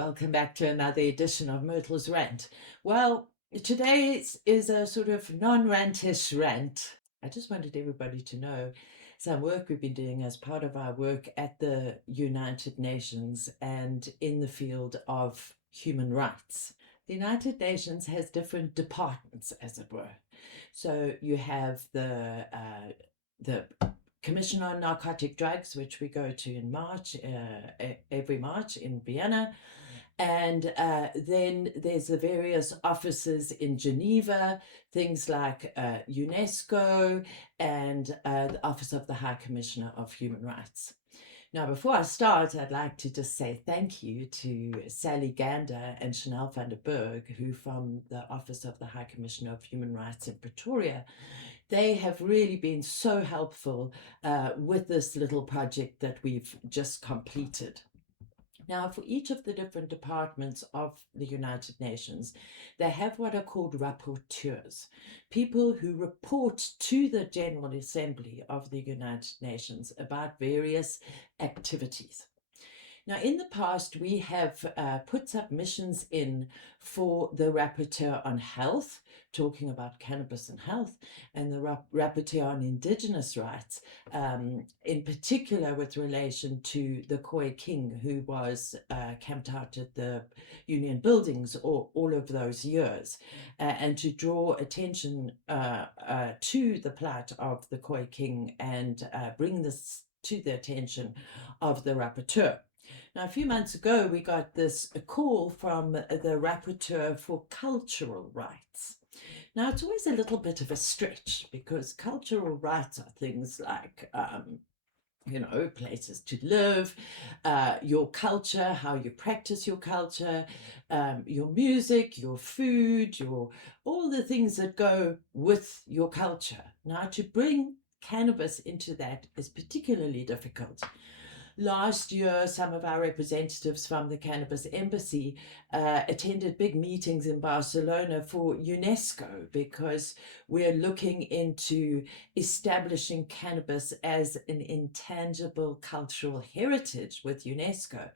Welcome back to another edition of Myrtle's Rant. Well, today is a sort of non-rantish rant. I just wanted everybody to know some work we've been doing as part of our work at the United Nations and in the field of human rights. The United Nations has different departments, as it were. So you have the Commission on Narcotic Drugs, which we go to in March, every March in Vienna. And then there's the various offices in Geneva, things like UNESCO and the Office of the High Commissioner of Human Rights. Now, before I start, I'd like to just say thank you to Sally Gander and Chanel van der Berg, who from the Office of the High Commissioner of Human Rights in Pretoria. They have really been so helpful with this little project that we've just completed. Now, for each of the different departments of the United Nations, they have what are called rapporteurs, people who report to the General Assembly of the United Nations about various activities. Now, in the past, we have put submissions in for the Rapporteur on Health, talking about cannabis and health, and the Rapporteur on Indigenous Rights, in particular with relation to the Khoi King, who was camped out at the Union buildings all of those years, and to draw attention to the plight of the Khoi King and bring this to the attention of the Rapporteur. Now, a few months ago, we got this call from the Rapporteur for Cultural Rights. Now, it's always a little bit of a stretch because cultural rights are things like, places to live, your culture, how you practice your culture, your music, your food, all the things that go with your culture. Now, to bring cannabis into that is particularly difficult. Last year, some of our representatives from the Cannabis Embassy attended big meetings in Barcelona for UNESCO because we're looking into establishing cannabis as an intangible cultural heritage with UNESCO.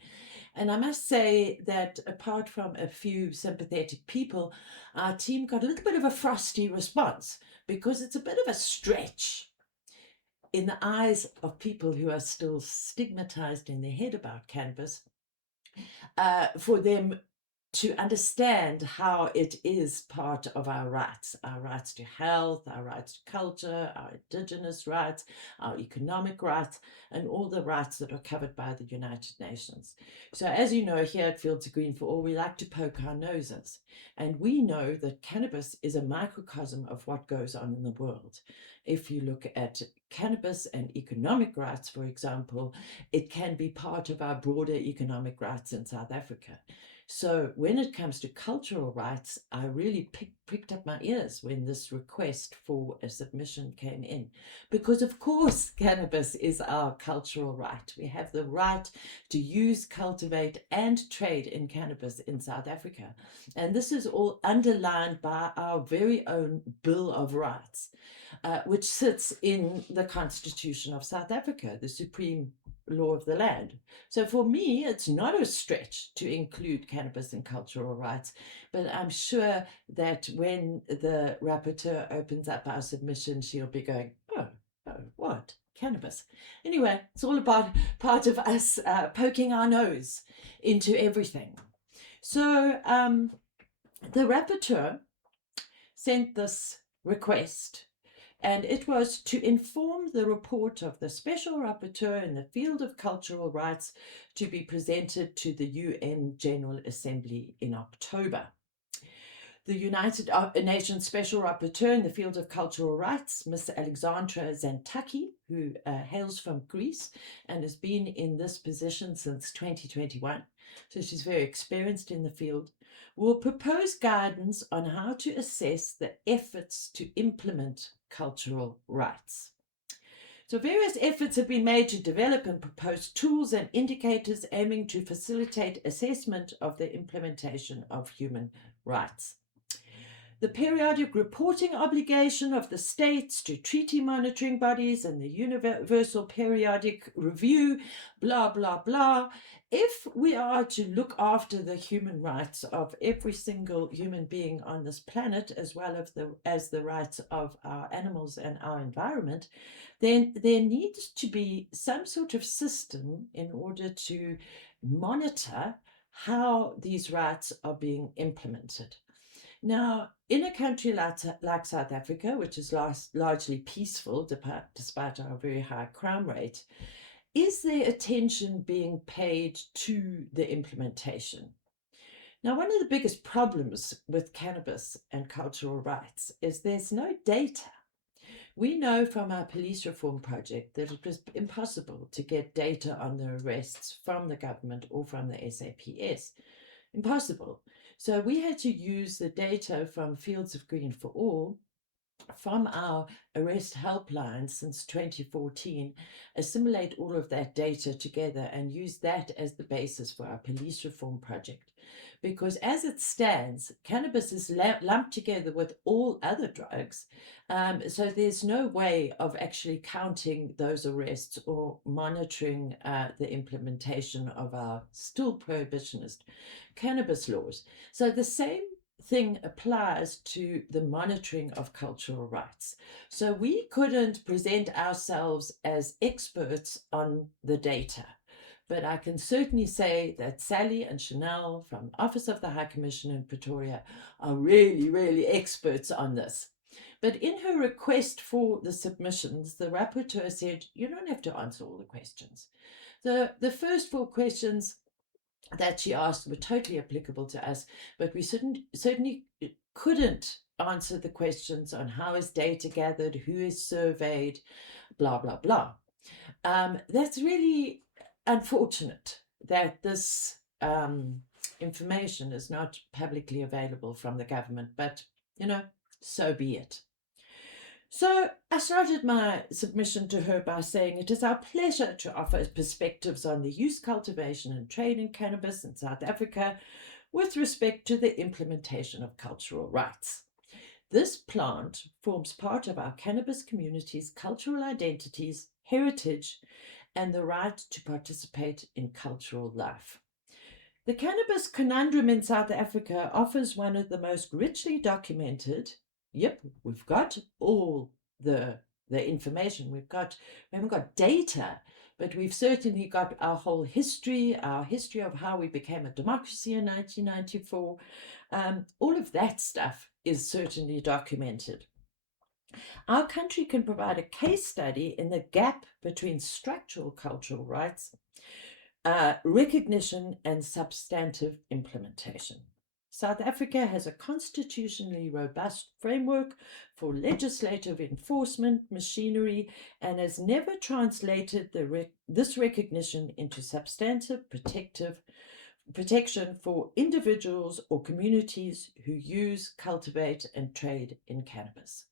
And I must say that apart from a few sympathetic people, our team got a little bit of a frosty response because it's a bit of a stretch in the eyes of people who are still stigmatized in their head about cannabis, for them to understand how it is part of our rights to health, our rights to culture, our indigenous rights, our economic rights, and all the rights that are covered by the United Nations. So as you know, here at Fields of Green for All, we like to poke our noses. And we know that cannabis is a microcosm of what goes on in the world. If you look at cannabis and economic rights, for example, it can be part of our broader economic rights in South Africa. So when it comes to cultural rights, I really pricked up my ears when this request for a submission came in. Because of course, cannabis is our cultural right. We have the right to use, cultivate, and trade in cannabis in South Africa. And this is all underlined by our very own Bill of Rights, which sits in the Constitution of South Africa, the supreme law of the land. So for me, it's not a stretch to include cannabis in cultural rights, but I'm sure that when the rapporteur opens up our submission, she'll be going, oh, what? Cannabis. Anyway, it's all about part of us poking our nose into everything. So the rapporteur sent this request, and it was to inform the report of the Special Rapporteur in the field of cultural rights to be presented to the UN General Assembly in October. The United Nations Special Rapporteur in the field of cultural rights, Ms. Alexandra Zantaki, who hails from Greece and has been in this position since 2021, so she's very experienced in the field, will propose guidance on how to assess the efforts to implement cultural rights. So various efforts have been made to develop and propose tools and indicators aiming to facilitate assessment of the implementation of human rights. the periodic reporting obligation of the states to treaty monitoring bodies and the universal periodic review, blah, blah, blah. If we are to look after the human rights of every single human being on this planet, as well as the rights of our animals and our environment, then there needs to be some sort of system in order to monitor how these rights are being implemented. Now, in a country like South Africa, which is largely peaceful despite our very high crime rate, is there attention being paid to the implementation? Now, one of the biggest problems with cannabis and cultural rights is there's no data. We know from our police reform project that it was impossible to get data on the arrests from the government or from the SAPS. Impossible. So we had to use the data from Fields of Green for All, from our arrest helpline since 2014, assimilate all of that data together and use that as the basis for our police reform project. Because as it stands, cannabis is lumped together with all other drugs, so there's no way of actually counting those arrests or monitoring the implementation of our still prohibitionist cannabis laws. So the same thing applies to the monitoring of cultural rights. So we couldn't present ourselves as experts on the data. But I can certainly say that Sally and Chanel from Office of the High Commissioner in Pretoria are really, really experts on this. But in her request for the submissions, the rapporteur said, you don't have to answer all the questions. The first 4 questions that she asked were totally applicable to us, but we certainly couldn't answer the questions on how is data gathered, who is surveyed, blah, blah, blah. That's really unfortunate that this information is not publicly available from the government, but, so be it. So I started my submission to her by saying it is our pleasure to offer perspectives on the use, cultivation, and trade in cannabis in South Africa with respect to the implementation of cultural rights. This plant forms part of our cannabis community's cultural identities, heritage, and the right to participate in cultural life. The cannabis conundrum in South Africa offers one of the most richly documented. Yep, we've got all the information. We haven't got data, but we've certainly got our whole history, our history of how we became a democracy in 1994. All of that stuff is certainly documented. Our country can provide a case study in the gap between structural cultural rights, recognition, and substantive implementation. South Africa has a constitutionally robust framework for legislative enforcement machinery and has never translated this recognition into substantive protection for individuals or communities who use, cultivate, and trade in cannabis.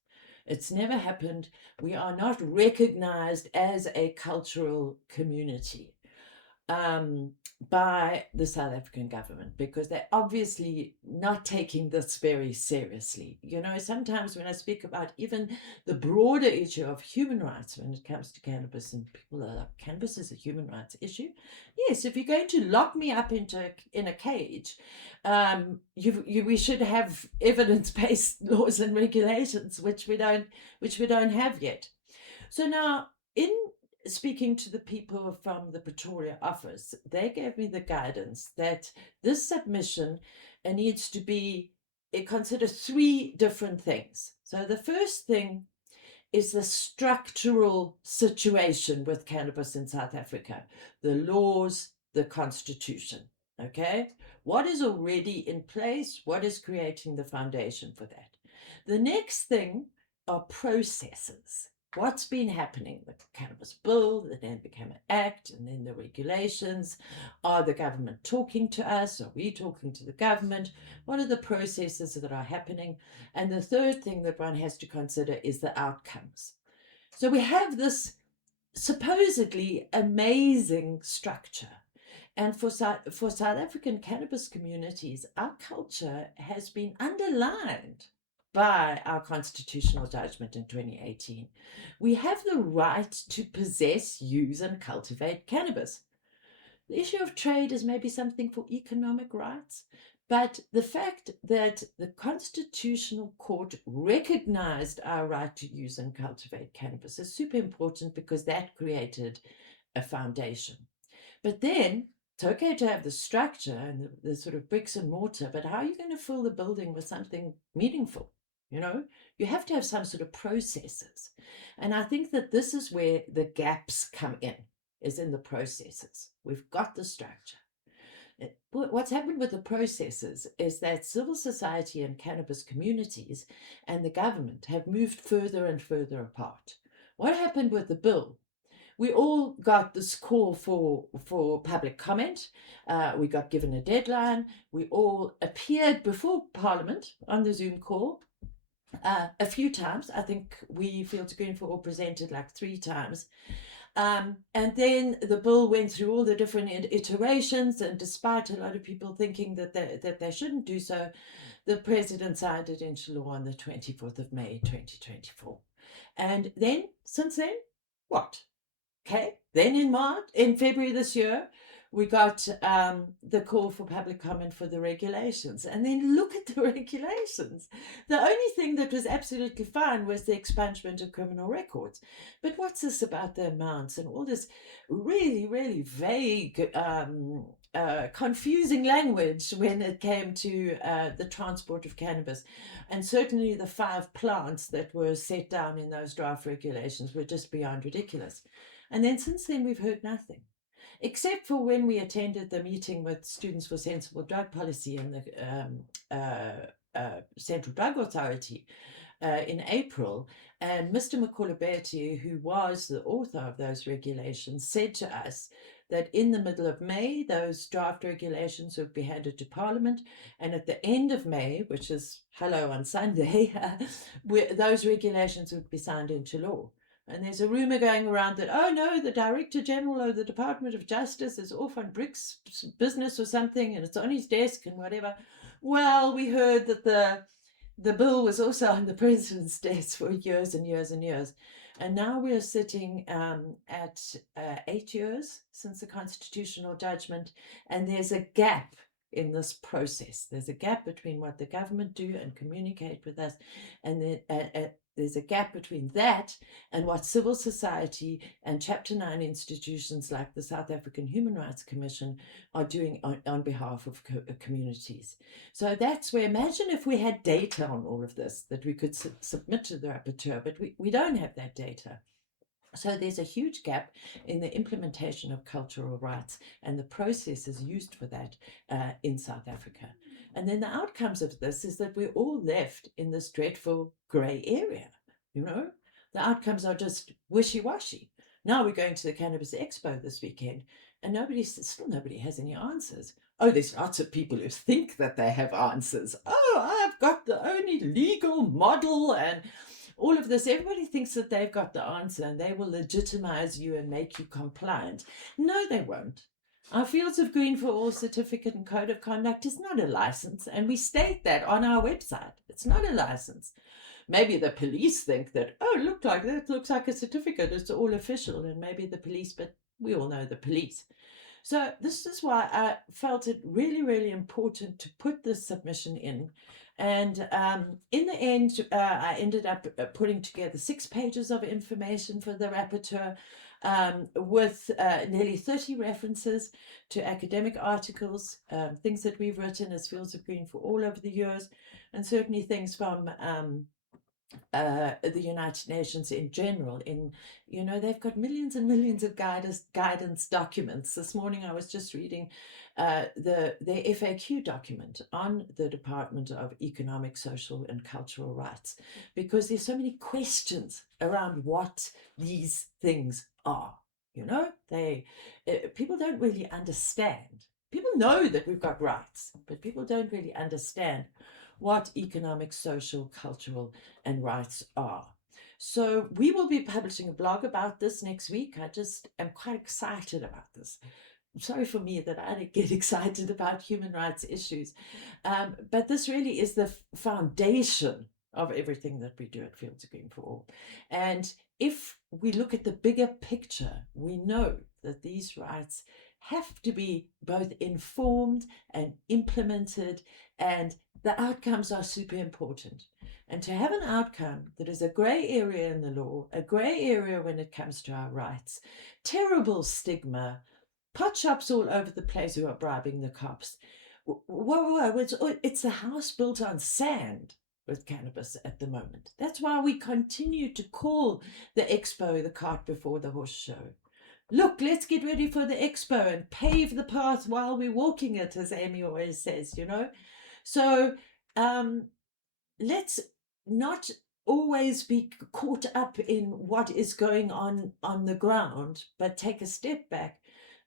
It's never happened. We are not recognized as a cultural community by the South African government, because they're obviously not taking this very seriously. Sometimes when I speak about even the broader issue of human rights when it comes to cannabis, and people are like, cannabis is a human rights issue. Yes, if you're going to lock me up in a cage, we should have evidence-based laws and regulations, which we don't have yet. So now, in speaking to the people from the Pretoria office, they gave me the guidance that this submission needs to be consider 3 different things. So the first thing is the structural situation with cannabis in South Africa, the laws, the constitution. Okay, what is already in place? What is creating the foundation for that? The next thing are processes. What's been happening with the cannabis bill that then became an act, and then the regulations? Are the government talking to us? Are we talking to the government? What are the processes that are happening? And the third thing that one has to consider is the outcomes. So we have this supposedly amazing structure. And for South African cannabis communities, our culture has been underlined by our constitutional judgment in 2018. We have the right to possess, use, and cultivate cannabis. The issue of trade is maybe something for economic rights, but the fact that the Constitutional Court recognized our right to use and cultivate cannabis is super important because that created a foundation. But then it's okay to have the structure and the sort of bricks and mortar, but how are you going to fill the building with something meaningful? You know, you have to have some sort of processes. And I think that this is where the gaps come in, is in the processes. We've got the structure. What's happened with the processes is that civil society and cannabis communities and the government have moved further and further apart. What happened with the bill? We all got this call for public comment. We got given a deadline. We all appeared before Parliament on the Zoom call a few times. I think we, Fields of Green for All, presented like 3 times. And then the bill went through all the different iterations, and despite a lot of people thinking that they shouldn't do so, the president signed it into law on the 24th of May 2024. And then, since then, what? Okay, then in February this year, we got the call for public comment for the regulations. And then look at the regulations. The only thing that was absolutely fine was the expungement of criminal records. But what's this about the amounts and all this really, really vague, confusing language when it came to the transport of cannabis? And certainly the 5 plants that were set down in those draft regulations were just beyond ridiculous. And then since then, we've heard nothing, except for when we attended the meeting with Students for Sensible Drug Policy and the Central Drug Authority in April. And Mr. Mkolobeti, who was the author of those regulations, said to us that in the middle of May, those draft regulations would be handed to Parliament. And at the end of May, which is hello on Sunday, those regulations would be signed into law. And there's a rumor going around that, oh no, the Director General of the Department of Justice is off on Brick's business or something, and it's on his desk and whatever. Well, we heard that the bill was also on the President's desk for years and years and years. And now we're sitting at 8 years since the constitutional judgment, and there's a gap in this process. There's a gap between what the government do and communicate with us, and then there's a gap between that and what civil society and Chapter 9 institutions like the South African Human Rights Commission are doing on behalf of communities. So that's where, imagine if we had data on all of this that we could submit to the rapporteur, but we don't have that data. So there's a huge gap in the implementation of cultural rights and the processes used for that in South Africa. And then the outcomes of this is that we're all left in this dreadful grey area. You know, the outcomes are just wishy-washy. Now we're going to the Cannabis Expo this weekend, and still nobody has any answers. Oh, there's lots of people who think that they have answers. Oh, I've got the only legal model and all of this. Everybody thinks that they've got the answer and they will legitimize you and make you compliant. No, they won't. Our Fields of Green for All certificate and code of conduct is not a license, and we state that on our website. It's not a license. Maybe the police think that, oh, that looks like a certificate, it's all official, and maybe the police, but we all know the police. So this is why I felt it really, really important to put this submission in. And in the end, I ended up putting together 6 pages of information for the rapporteur, with nearly 30 references to academic articles, things that we've written as Fields of Green for All over the years, and certainly things from the United Nations in general. They've got millions and millions of guidance documents. This morning I was just reading the FAQ document on the Department of Economic, Social and Cultural Rights, because there's so many questions around what these things are. People don't really understand. People know that we've got rights, but people don't really understand what economic, social, cultural, and rights are. So we will be publishing a blog about this next week. I just am quite excited about this. Sorry for me that I don't get excited about human rights issues. But this really is the foundation of everything that we do at Fields of Green for All. And if we look at the bigger picture, we know that these rights have to be both informed and implemented, and the outcomes are super important. And to have an outcome that is a grey area in the law, a grey area when it comes to our rights, terrible stigma, pot shops all over the place who are bribing the cops. Whoa, it's a house built on sand with cannabis at the moment. That's why we continue to call the expo the cart before the horse show. Look, let's get ready for the expo and pave the path while we're walking it, as Amy always says, you know. So let's not always be caught up in what is going on the ground, but take a step back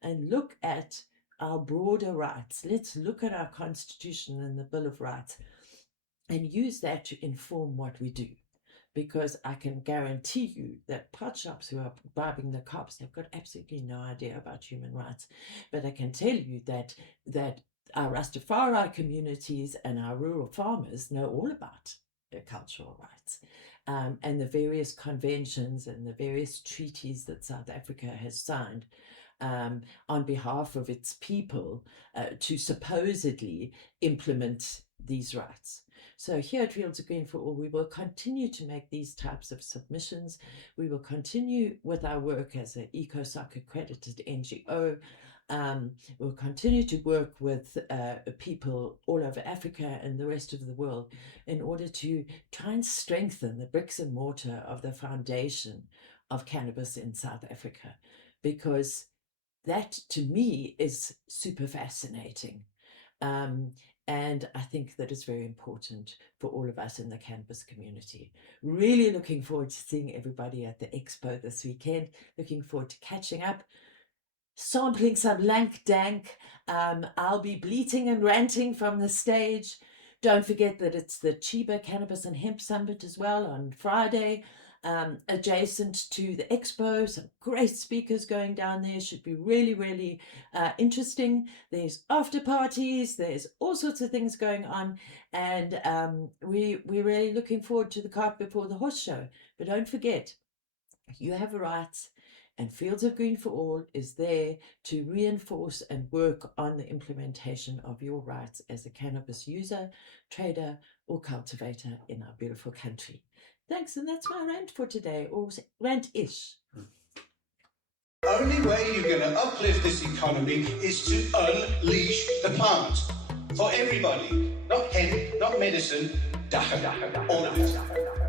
and look at our broader rights. Let's look at our Constitution and the Bill of Rights and use that to inform what we do. Because I can guarantee you that pot shops who are bribing the cops, they've got absolutely no idea about human rights. But I can tell you that our Rastafari communities and our rural farmers know all about their cultural rights, and the various conventions and the various treaties that South Africa has signed on behalf of its people to supposedly implement these rights. So here at Fields of Green for All, we will continue to make these types of submissions. We will continue with our work as an ECOSOC accredited NGO. We'll continue to work with people all over Africa and the rest of the world in order to try and strengthen the bricks and mortar of the foundation of cannabis in South Africa, because that to me is super fascinating. And I think that is very important for all of us in the cannabis community. Really looking forward to seeing everybody at the expo this weekend. Looking forward to catching up, sampling some lank dank. I'll be bleating and ranting from the stage. Don't forget that it's the Chiba Cannabis and Hemp Summit as well on Friday. Adjacent to the expo, some great speakers going down there. Should be really, really interesting. There's after parties, there's all sorts of things going on, and we're really looking forward to the cart before the horse show. But don't forget, you have rights, and Fields of Green for All is there to reinforce and work on the implementation of your rights as a cannabis user, trader, or cultivator in our beautiful country. Thanks, and that's my rant for today, or rant-ish. Only way you're going to uplift this economy is to unleash the plant for everybody. Not hemp, not medicine, dacha, all of it.